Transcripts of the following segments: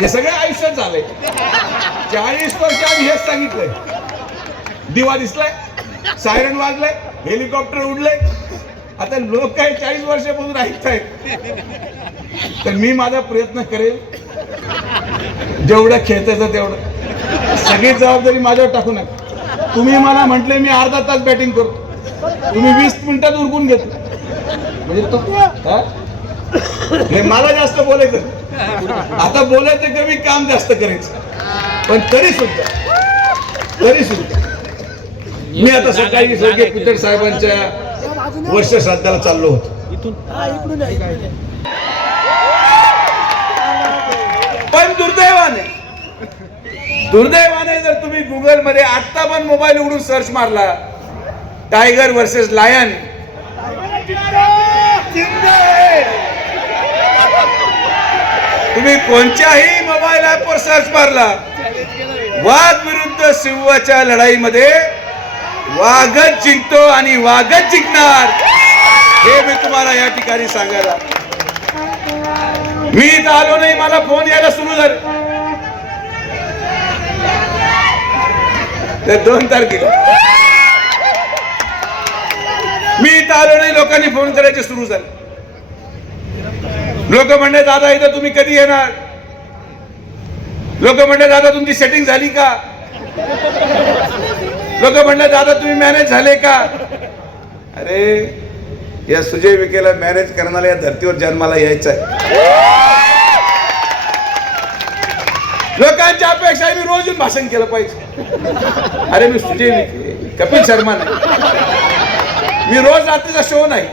हे सगळं आयुष्यात झालंय. चाळीस वर्ष आम्ही हेच सांगितलंय. दिवा दिसलाय सायरन वाजलाय हेलिकॉप्टर उडलंय. आता लोक काय चाळीस वर्षापासून ऐकतायत तर मी माझा प्रयत्न करेल जेवढं खेळतायचं तेवढं. सगळी जबाबदारी माझ्यावर टाकू नका. तुम्ही मला म्हटले मी अर्धा तास बॅटिंग करतो. तुम्ही वीस मिनिटात उरकून घेतो. म्हणजे तो हे? मला जास्त बोलायचं आता बोलायचं कमी काम जास्त करायचं. पण तरी सुद्धा तरी सुद्धा. मी आता सकाळी स्वर्गीय कुचड साहेबांच्या वर्ष श्राद्धाला चाललो होतो. पण दुर्दैवाने दुर्दैवाने जर तुम्ही गुगलमध्ये आता पण मोबाईल उघडून सर्च मारला टायगर वर्सेस लायन तुम्ही कोणत्याही मोबाईल ऍप वर सर्च मारला वाघ विरुद्ध सिंहाच्या लढाईमध्ये वाघच जिंकतो आणि वाघच जिंकणार. हे मी तुम्हाला या ठिकाणी सांगायला. मी इथं आलो नाही मला फोन यायला सुरू झाले. तर दोन तारखेला. मी इथं आलो नाही लोकांनी फोन करायचे सुरू झाले. लोक म्हणले दादा इथं तुम्ही कधी येणार? लोक म्हणले दादा तुमची सेटिंग झाली का? लोक म्हणले दादा तुम्ही मॅनेज झाले का? अरे या सुजय विखेला मॅनेज करणाऱ्या या धर्तीवर जन्माला यायचं आहे लोकांच्या अपेक्षा आहे मी रोज येऊन भाषण केलं पाहिजे. अरे मी सुजय विखे कपिल शर्मा नाही. मी रोज रात्रीचा शो नाही.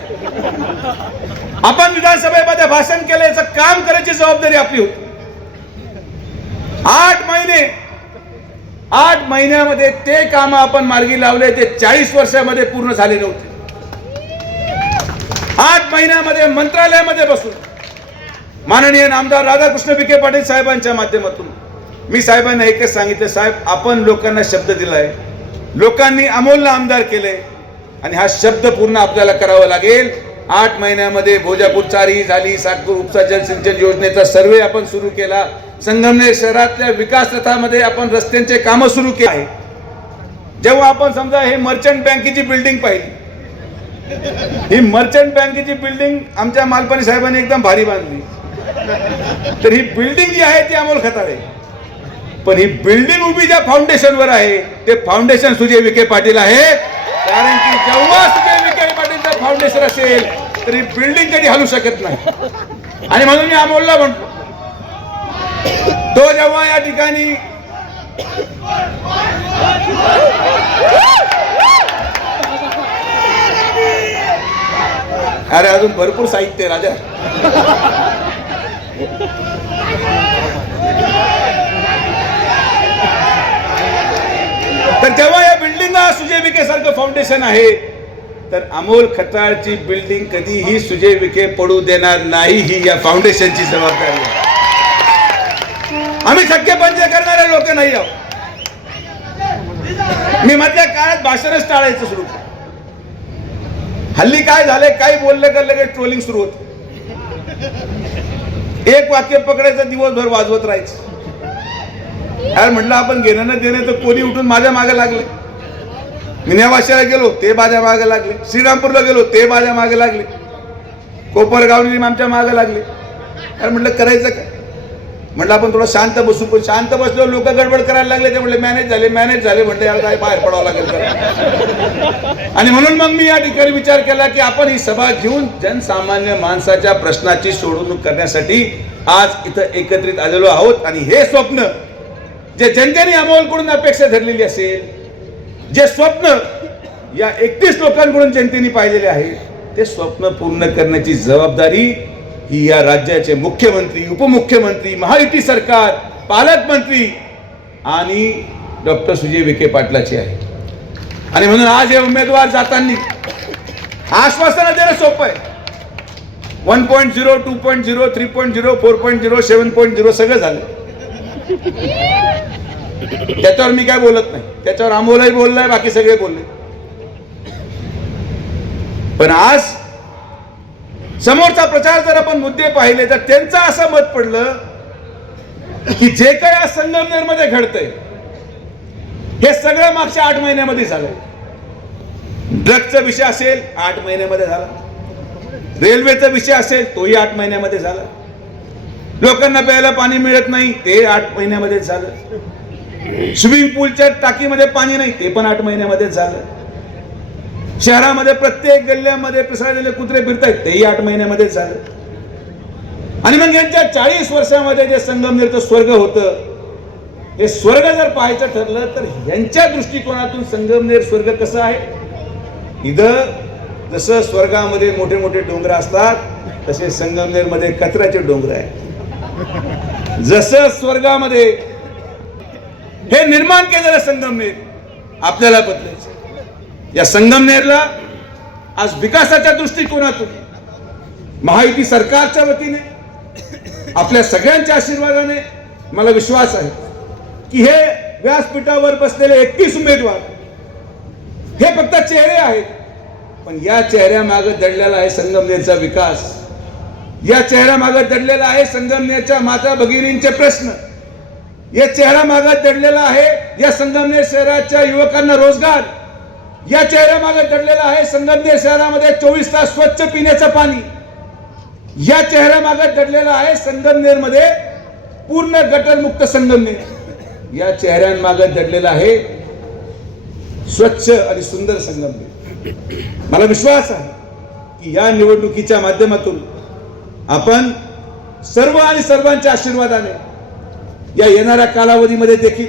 आपण विधानसभेमध्ये भाषण केलं याचं काम करायची जबाबदारी आपली होती. आठ महिने आठ महिन्यामध्ये ते काम आपण मार्गी लावले ते चाळीस वर्षामध्ये पूर्ण झाले नव्हते. आठ महिन्यामध्ये मंत्रालयामध्ये बसून माननीय नामदार राधाकृष्ण विखे पाटील साहेबांच्या माध्यमातून मी साहेबांना एकच सांगितलं साहेब आपण लोकांना शब्द दिलाय. लोकांनी अमोलला आमदार केले आणि हा शब्द पूर्ण आपल्याला करावा लागेल. आठ महिन्यामध्ये भोजापूर चारही झाली सातपूर उपसा जलसिंचन योजनेचा सर्वे आपण सुरू केला. संगमनेर शहरातल्या विकास रथामध्ये आपण रस्त्यांचे कामं सुरू केले आहे जेव्हा आपण समजा हे मर्चंट बँकेची बिल्डिंग पाहिली. ही मर्चंट बँकेची बिल्डिंग आमच्या मालपाणी साहेबांनी एकदम भारी बांधली. तर ही बिल्डिंग जी आहे ती अमोल खताळे पण ही बिल्डिंग उभी ज्या फाउंडेशनवर आहे ते फाउंडेशन सुजय विखे पाटील आहे. कारण की जेव्हा सुजय फाउंडेशन असेल तरी बिल्डिंग कधी हलू शकत नाही. आणि म्हणून मी अमोलला म्हणतो तो जेव्हा या ठिकाणी अरे अजून भरपूर साहित्य आहे राजा. तर जेव्हा या बिल्डिंगला सुजय विखे सारखं फाउंडेशन आहे तर अमोल खताळची बिल्डिंग कधीही सुजय विखे पडू देणार नाही ही या फाउंडेशनची जबाबदारी आहे. आम्ही सख्य पंच करणारे लोक नाही आहोत. मी मधल्या काळात भाषणच टाळायचं सुरू हल्ली काय झालंय काही बोललं का लगेच ट्रोलिंग सुरू होत. एक वाक्य पकडायचं दिवसभर वाजवत राहायचं. यार म्हटलं आपण घेणं न देणं तर कोणी उठून माझ्या मागे लागले. मी नेवाशाला गेलो ते माझ्या मागे लागले. श्रीरामपूरला गेलो ते माझ्या मागे लागले. कोपरगावनी आमच्या मागे लागले. अरे म्हटलं करायचं काय? म्हटलं आपण थोडं शांत बसू. पण शांत बसलो लोक गडबड करायला लागले ते म्हटले मॅनेज झाले मॅनेज झाले. म्हटले यार काय बाहेर पडावं लागेल आणि म्हणून मग मी या ठिकाणी विचार केला की आपण ही सभा घेऊन जनसामान्य माणसाच्या प्रश्नाची सोडवणूक करण्यासाठी आज इथं एकत्रित आलेलो आहोत. आणि हे स्वप्न जे जनतेने अमोलकडून अपेक्षा धरलेली असेल जे स्वप्न या एकतीस लोकांकडून जनतेने पाहिलेले आहे ते स्वप्न पूर्ण करण्याची जबाबदारी ही या राज्याचे मुख्यमंत्री उपमुख्यमंत्री महायुती सरकार पालकमंत्री आणि डॉक्टर सुजय विखे पाटलाची आहे. आणि म्हणून आज हे उमेदवार जाताना आश्वासनं देणं सोपं आहे. One point zero two point zero three point zero four point zero seven point zero सगळं झालं. त्याच्यावर मी काय बोलत नाही. त्याच्यावर आंबोलाही बोललाय बाकी सगळे बोलले. पण आज समोरचा प्रचार जर आपण मुद्दे पाहिले तर त्यांचं असं मत पडलं की जे काय आज संगमनेरमध्ये घडतंय हे सगळं मागच्या आठ महिन्यामध्ये झालंय. ड्रगचा विषय असेल आठ महिन्यामध्ये झाला. रेल्वेचा विषय असेल तोही आठ महिन्यामध्ये झाला. लोकांना प्यायला पाणी मिळत नाही ते आठ महिन्यामध्ये झालं. स्विमिंग पूलच्या टाकीमध्ये पाणी नाही ते पण आठ महिन्यामध्ये झालं. शहरामध्ये प्रत्येक गल्ल्यामध्ये पिसाळलेले कुत्रे फिरतायत तेही आठ महिन्यामध्ये झालं. आणि मग यांच्या चाळीस वर्षामध्ये जे संगमनेरचं स्वर्ग होतं हे स्वर्ग जर पाहायचं ठरलं तर यांच्या दृष्टिकोनातून संगमनेर स्वर्ग कसं आहे? इथं जसं स्वर्गामध्ये मोठे मोठे डोंगर असतात तसे संगमनेरमध्ये कचऱ्याचे डोंगर आहे जसं स्वर्गामध्ये हे निर्माण केलेलं संगमनेर आपल्याला बदलायचं या संगमनेरला आज विकासाच्या दृष्टिकोनातून महायुती सरकारच्या वतीने आपल्या सगळ्यांच्या आशीर्वादाने मला विश्वास आहे की हे व्यासपीठावर बसलेले एकतीस उमेदवार हे फक्त चेहरे आहेत पण या चेहऱ्यामागे दडलेला आहे संगमनेरचा विकास. या चेहऱ्यामागे दडलेला आहे संगमनेरच्या माता भगिनींचे प्रश्न. या चेहरा मागात दडलेला आहे. या संगमनेर शहराच्या युवकांना रोजगार. या चेहऱ्या मागे दडलेला आहे. संगमनेर शहरामध्ये चोवीस तास स्वच्छ पिण्याचं पाणी. या चेहऱ्या मागे दडलेला आहे संगमनेरमध्ये पूर्ण गटरमुक्त संगमनेर. या चेहऱ्यांमागे दडलेला आहे स्वच्छ आणि सुंदर संगमनेर. मला विश्वास आहे की या निवडणुकीच्या माध्यमातून आपण सर्व आणि सर्वांच्या आशीर्वादाने या येणाऱ्या कालावधीमध्ये देखील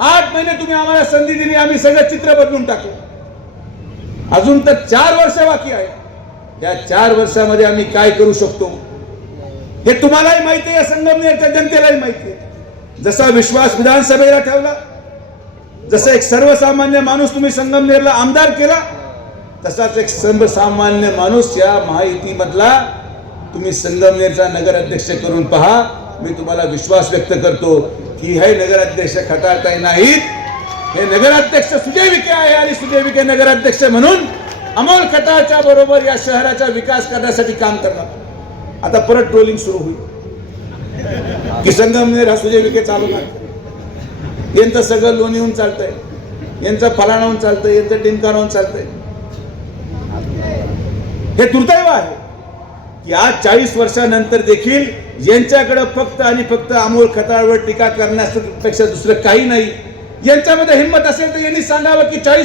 आठ महिने तुम्ही आम्हाला संधी दिली आम्ही सगळं चित्र बदलून टाकलं. अजून तर चार वर्ष बाकी आहे. या चार वर्षामध्ये आम्ही काय करू शकतो? हे तुम्हालाही माहिती आहे या संगमनेरच्या जनतेलाही माहिती आहे. जसा विश्वास विधानसभेला ठेवला जसं एक सर्वसामान्य माणूस तुम्ही संगमनेरला आमदार केला तसाच एक सर्वसामान्य माणूस या माहितीमधला तुम्ही संगमनेरचा नगराध्यक्ष करून पहा. मी तुम्हाला विश्वास व्यक्त करतो की हे नगराध्यक्ष खटाळताय नाहीत. हे नगराध्यक्ष सुजय विखे आहे आणि सुजय विखे नगराध्यक्ष म्हणून अमोल खताळच्या बरोबर या शहराचा विकास करण्यासाठी काम करणार. आता परत ट्रोलिंग सुरू होईल. की संगमनेर हा सुजय विखे चालवणार. यांचं सगळं लोणी येऊन चालतंय. यांचं फलाणाहून चालतंय यांचं टिमकानाहून चालतंय. हे दुर्दैव आहे. या चाळीस वर्षानंतर देखील यांच्याकडे फक्त आणि फक्त अमोल खताळवर टीका करण्यापेक्षा दुसरं काही नाही. यांच्यामध्ये हिंमत असेल तर यांनी सांगावं की चाळीस